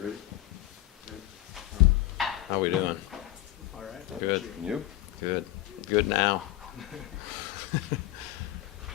Great. How we doing? All right. Good. And you? Good. Good now.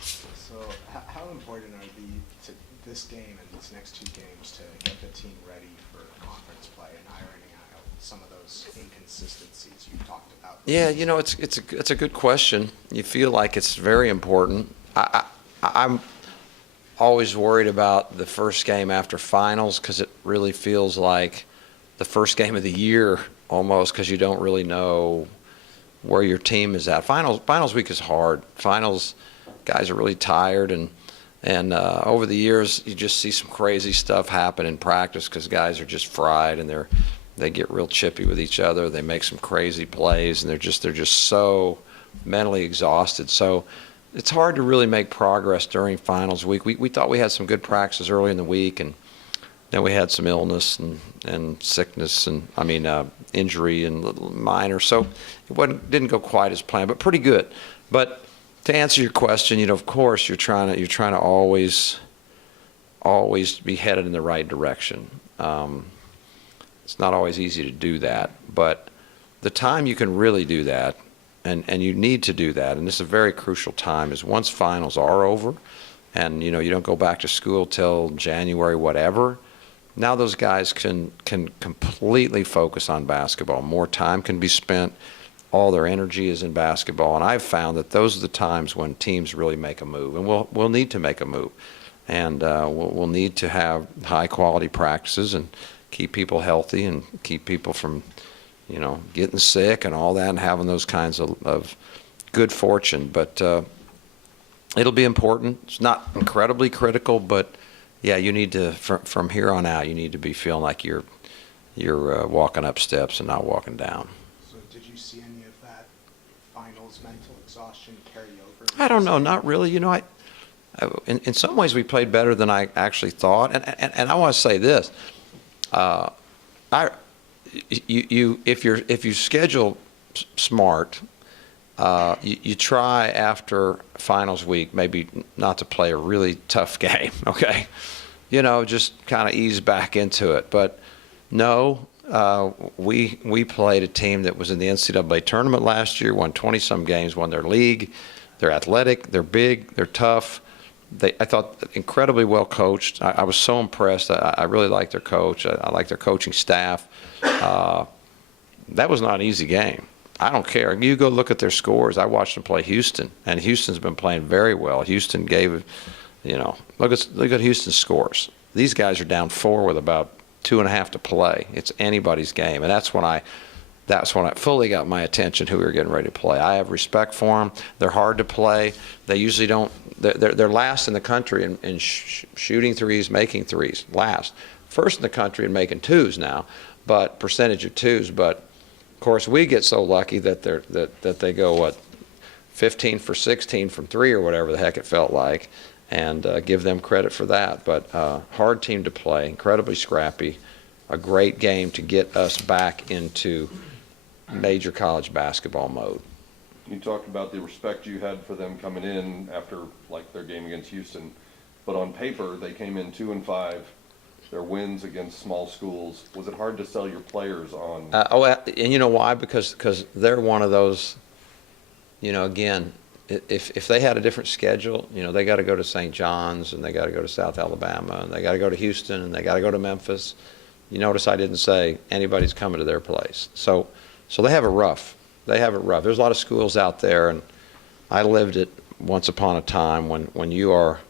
So, how important are this game and these next two games to get the team ready for conference play and ironing out some of those inconsistencies you talked about? Yeah, you know, it's a good question. You feel like it's very important. I'm always worried about the first game after finals because it really feels like the first game of the year almost, because you don't really know where your team is at. Finals week is hard. Finals guys are really tired, and over the years you just see some crazy stuff happen in practice because guys are just fried and they get real chippy with each other. They make some crazy plays, and they're just so mentally exhausted. So it's hard to really make progress during finals week. We thought we had some good practices early in the week, and then we had some illness and sickness and injury and minor. So it didn't go quite as planned, but pretty good. But to answer your question, you know, of course you're trying to always be headed in the right direction. It's not always easy to do that, but the time you can really do that, and you need to do that, and this is a very crucial time, is once finals are over, and you know you don't go back to school till January whatever. Now those guys can completely focus on basketball. More time can be spent. All their energy is in basketball, and I've found that those are the times when teams really make a move, and we'll need to make a move, and we'll need to have high quality practices and keep people healthy and keep people from, you know, getting sick and all that, and having those kinds of good fortune. But it'll be important. It's not incredibly critical, but yeah, you need to from here on out. You need to be feeling like you're walking up steps and not walking down. So, did you see any of that finals mental exhaustion carry over? I don't know, not really. You know, in some ways we played better than I actually thought, and I want to say this. If you schedule smart, you try after finals week maybe not to play a really tough game, okay? You know, just kind of ease back into it. But no, we played a team that was in the NCAA tournament last year, won 20-some games, won their league. They're athletic, they're big, they're tough. I thought incredibly well coached. I was so impressed. I really liked their coach. I liked their coaching staff. That was not an easy game. I don't care. You go look at their scores. I watched them play Houston, and Houston's been playing very well. Houston gave, you know, look at Houston's scores. These guys are down 4 with about 2.5 to play. It's anybody's game, and that's when I fully got my attention who we were getting ready to play. I have respect for them. They're hard to play. They usually don't. They're last in the country in shooting threes, making threes. Last, first in the country in making twos now, but percentage of twos. But of course, we get so lucky that they go 15 for 16 from 3 or whatever the heck it felt like, and give them credit for that. But hard team to play, incredibly scrappy, a great game to get us back into major college basketball mode. You talked about the respect you had for them coming in after like their game against Houston, but on paper they came in 2-5. Their wins against small schools. Was it hard to sell your players on? And you know why? Because they're one of those. You know, again, if they had a different schedule, you know, they got to go to St. John's, and they got to go to South Alabama, and they got to go to Houston, and they got to go to Memphis. You notice I didn't say anybody's coming to their place. So they have it rough. They have it rough. There's a lot of schools out there, and I lived it once upon a time when you're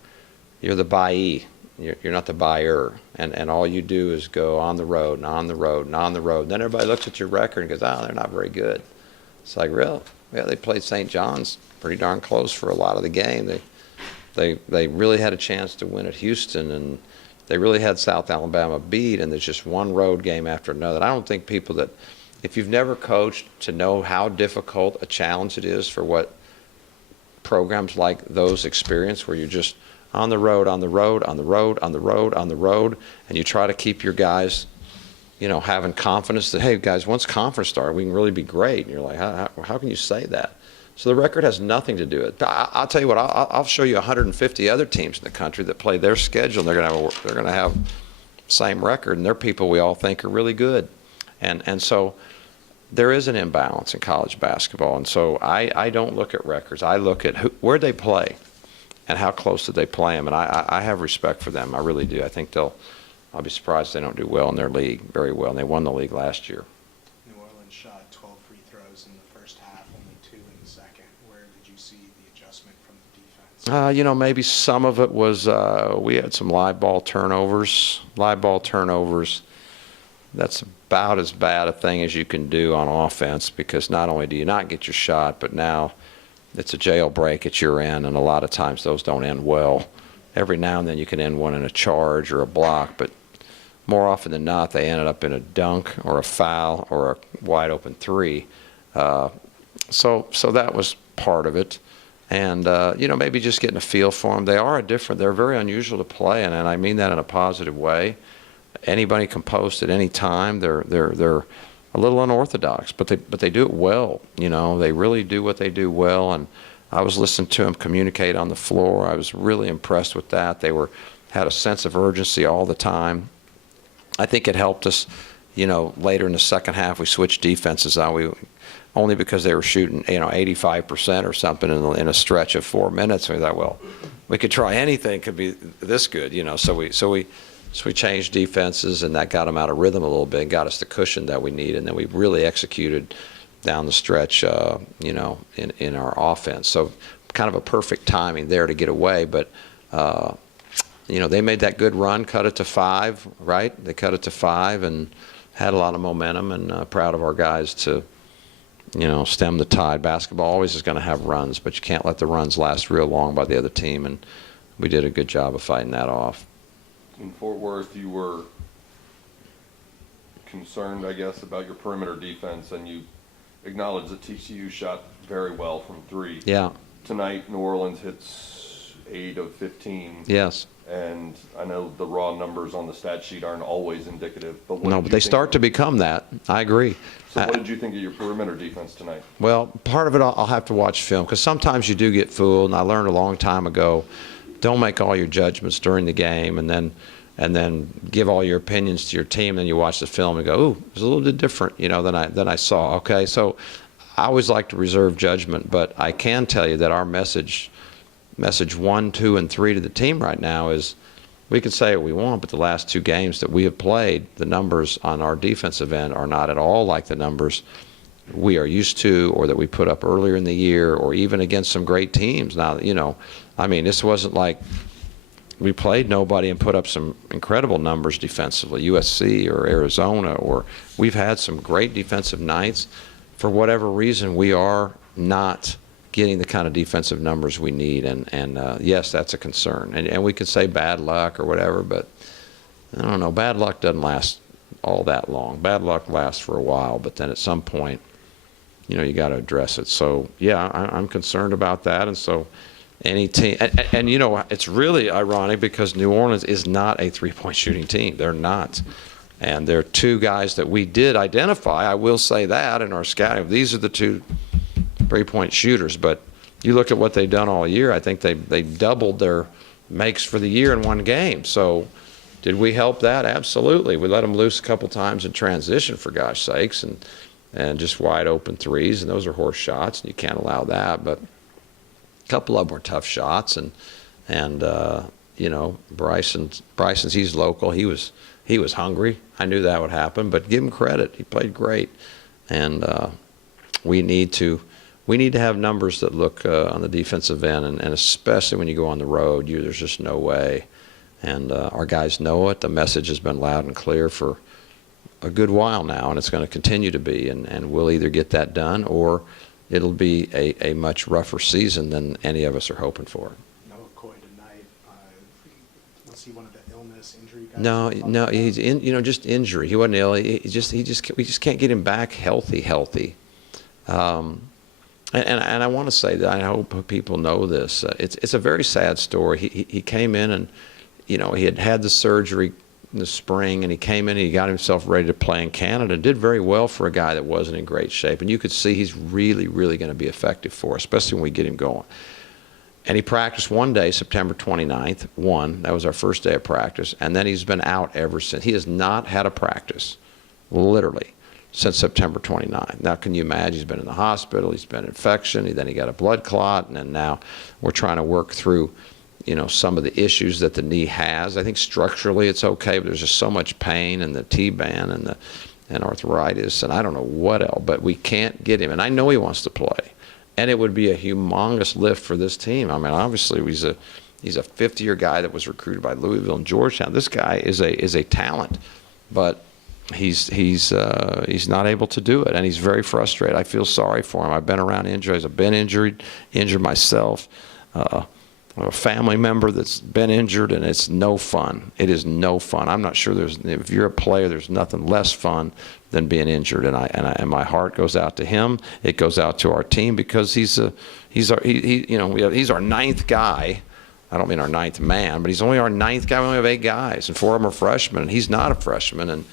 the buyee. You're not the buyer, and all you do is go on the road and on the road and on the road. Then everybody looks at your record and goes, "Oh, they're not very good." It's like, really? Yeah, they played St. John's pretty darn close for a lot of the game. They really had a chance to win at Houston, and they really had South Alabama beat. And there's just one road game after another. And I don't think people that, if you've never coached, to know how difficult a challenge it is for what programs like those experience, where you're just on the road, on the road, on the road, on the road, on the road, and you try to keep your guys, you know, having confidence that, hey, guys, once conference starts, we can really be great. And you're like, how can you say that? So the record has nothing to do with it. I'll tell you what, I'll show you 150 other teams in the country that play their schedule, and they're going to have same record, and they're people we all think are really good. And so there is an imbalance in college basketball. And so I don't look at records. I look at where they play and how close did they play them. And I have respect for them. I really do. I think I'll be surprised if they don't do well in their league, very well. And they won the league last year. New Orleans shot 12 free throws in the first half, only 2 in the second. Where did you see the adjustment from the defense? Maybe some of it was we had some live ball turnovers. Live ball turnovers, that's about as bad a thing as you can do on offense, because not only do you not get your shot, but now it's a jailbreak at your end, and a lot of times those don't end well. Every now and then you can end one in a charge or a block, but more often than not they ended up in a dunk or a foul or a wide open three. So that was part of it. And, maybe just getting a feel for them. They're very unusual to play, and I mean that in a positive way. Anybody can post at any time. They're a little unorthodox, but they do it well. They really do what they do well. And I was listening to them communicate on the floor. I was really impressed with that. They had a sense of urgency all the time. I think it helped us. Later in the second half, we switched defenses out. Only because they were shooting 85% or something in a stretch of 4 minutes. And we thought, well, we could try anything. Could be this good. So we changed defenses, and that got them out of rhythm a little bit and got us the cushion that we need. And then we really executed down the stretch, in our offense. So kind of a perfect timing there to get away. But, they made that good run, cut it to 5, right? They cut it to 5 and had a lot of momentum, and proud of our guys to, stem the tide. Basketball always is going to have runs, but you can't let the runs last real long by the other team. And we did a good job of fighting that off. In Fort Worth, you were concerned, I guess, about your perimeter defense, and you acknowledged that TCU shot very well from 3. Yeah. Tonight, New Orleans hits 8 of 15. Yes. And I know the raw numbers on the stat sheet aren't always indicative. But But they start to become that. I agree. So what did you think of your perimeter defense tonight? Well, part of it I'll have to watch film, because sometimes you do get fooled. And I learned a long time ago, don't make all your judgments during the game and then give all your opinions to your team. Then you watch the film and go, ooh, it was a little bit different, than I saw. Okay, so I always like to reserve judgment, but I can tell you that our message 1, 2, and 3 to the team right now is, we can say what we want, but the last 2 games that we have played, the numbers on our defensive end are not at all like the numbers we are used to, or that we put up earlier in the year, or even against some great teams. Now, this wasn't like we played nobody and put up some incredible numbers defensively, USC or Arizona, or we've had some great defensive nights. For whatever reason, we are not getting the kind of defensive numbers we need, and yes, that's a concern. And we could say bad luck or whatever, but I don't know. Bad luck doesn't last all that long. Bad luck lasts for a while, but then at some point, you got to address it. So yeah, I'm concerned about that, and so any team, and it's really ironic because New Orleans is not a 3-point shooting team. They're not. And there are 2 guys that we did identify, I will say that, in our scouting. These are the 2 3-point shooters, but you look at what they've done all year. I think they doubled their makes for the year in 1 game. So did we help that? Absolutely. We let them loose a couple times in transition, for gosh sakes, and just wide open threes, and those are horse shots, and you can't allow that. But a couple of them were tough shots, and Bryson's, he's local. He was hungry. I knew that would happen, but give him credit. He played great, and we need to have numbers that look on the defensive end, and especially when you go on the road, there's just no way. And our guys know it. The message has been loud and clear for a good while now, and it's going to continue to be. And we'll either get that done, or it'll be a much rougher season than any of us are hoping for. No McCoy tonight. Was he one of the illness, injury guys? No, he's just injury. He wasn't ill. We just can't get him back healthy. And I want to say that I hope people know this. It's a very sad story. He came in and, he had the surgery in the spring, and he came in and he got himself ready to play in Canada and did very well for a guy that wasn't in great shape. And you could see he's really, really going to be effective for us, especially when we get him going. And he practiced one day, September 29th, that was our first day of practice, and then he's been out ever since. He has not had a practice, literally, since September 29th. Now, can you imagine? He's been in the hospital, he's been infection, then he got a blood clot, and then now we're trying to work through, some of the issues that the knee has. I think structurally it's okay, but there's just so much pain and the T-band and arthritis, and I don't know what else, but we can't get him. And I know he wants to play. And it would be a humongous lift for this team. I mean, obviously, he's a fifth-year guy that was recruited by Louisville and Georgetown. This guy is a talent, but he's not able to do it, and he's very frustrated. I feel sorry for him. I've been around injuries. I've been injured myself. A family member that's been injured, and it's no fun. It is no fun. I'm not sure if you're a player, there's nothing less fun than being injured, and my heart goes out to him. It goes out to our team because he's our ninth guy. I don't mean our ninth man, but he's only our ninth guy. We only have 8 guys, and 4 of them are freshmen, and he's not a freshman, and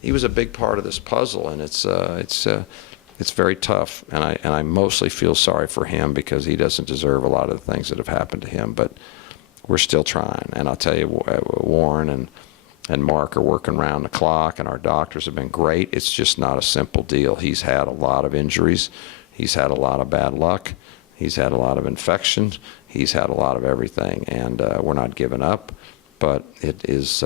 he was a big part of this puzzle, and it's very tough, and I mostly feel sorry for him because he doesn't deserve a lot of the things that have happened to him, but we're still trying. And I'll tell you, Warren and Mark are working around the clock, and our doctors have been great. It's just not a simple deal. He's had a lot of injuries. He's had a lot of bad luck. He's had a lot of infections. He's had a lot of everything, and we're not giving up, but it is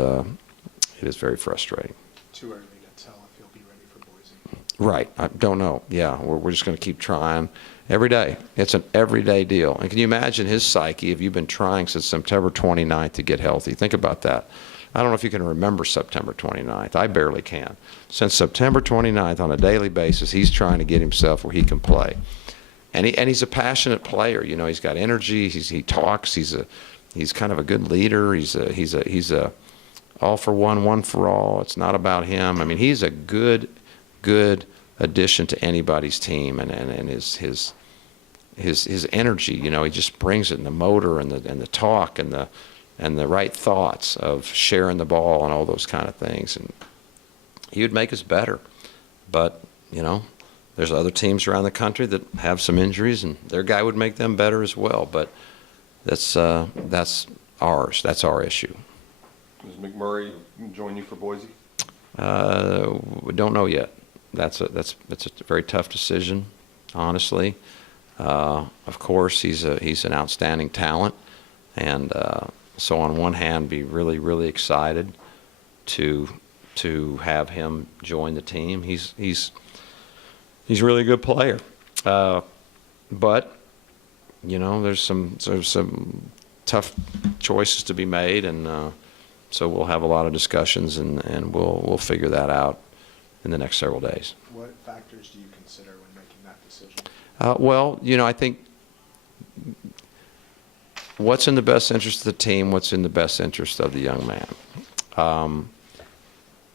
very frustrating. Too early to tell if he'll be ready for Boise. Right. I don't know. Yeah, we're just going to keep trying every day. It's an everyday deal. And can you imagine his psyche if you've been trying since September 29th to get healthy? Think about that. I don't know if you can remember September 29th. I barely can. Since September 29th, on a daily basis, he's trying to get himself where he can play. And he's a passionate player. He's got energy. He talks. He's kind of a good leader. He's a all for one for all. It's not about him. I mean, he's a good addition to anybody's team, and his energy, he just brings it in the motor and the talk and the right thoughts of sharing the ball and all those kind of things, and he would make us better. But there's other teams around the country that have some injuries, and their guy would make them better as well. But that's ours. That's our issue. Does McMurray join you for Boise? We don't know yet. That's a very tough decision, honestly. Of course, he's an outstanding talent, and so on one hand, be really, really excited to have him join the team. He's a really good player, but there's some tough choices to be made, and so we'll have a lot of discussions, and we'll figure that out in the next several days. What factors do you consider when making that decision? Well, I think what's in the best interest of the team, what's in the best interest of the young man.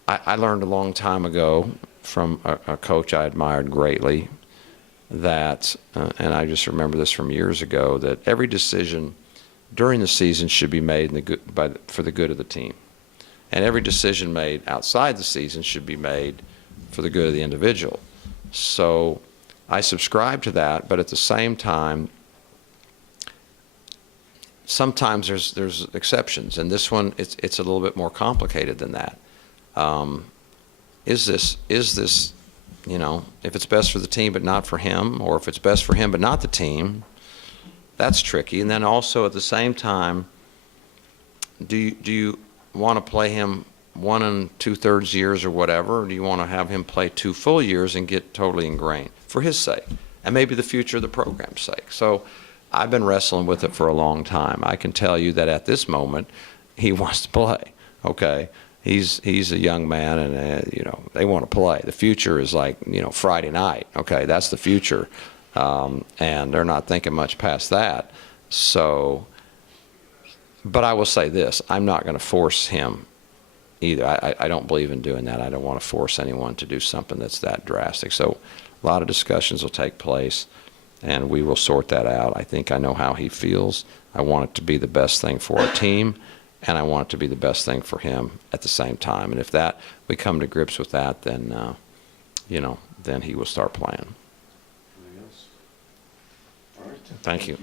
I learned a long time ago from a coach I admired greatly that, and I just remember this from years ago, that every decision during the season should be made for the good of the team. And every decision made outside the season should be made for the good of the individual. So I subscribe to that, but at the same time, sometimes there's exceptions, and this one it's a little bit more complicated than that. Is this if it's best for the team but not for him, or if it's best for him but not the team? That's tricky. And then also at the same time, do you want to play him 1 2/3 years or whatever, or do you want to have him play 2 full years and get totally ingrained for his sake and maybe the future of the program's sake? So I've been wrestling with it for a long time. I can tell you that at this moment, he wants to play. Okay, he's a young man, and they want to play. The future is like Friday night. Okay, that's the future, and they're not thinking much past that. So, but I will say this: I'm not going to force him either. I don't believe in doing that. I don't want to force anyone to do something that's that drastic. So a lot of discussions will take place, and we will sort that out. I think I know how he feels. I want it to be the best thing for our team, and I want it to be the best thing for him at the same time. And if we come to grips with that, then then he will start playing. Anything else? All right. Thank you.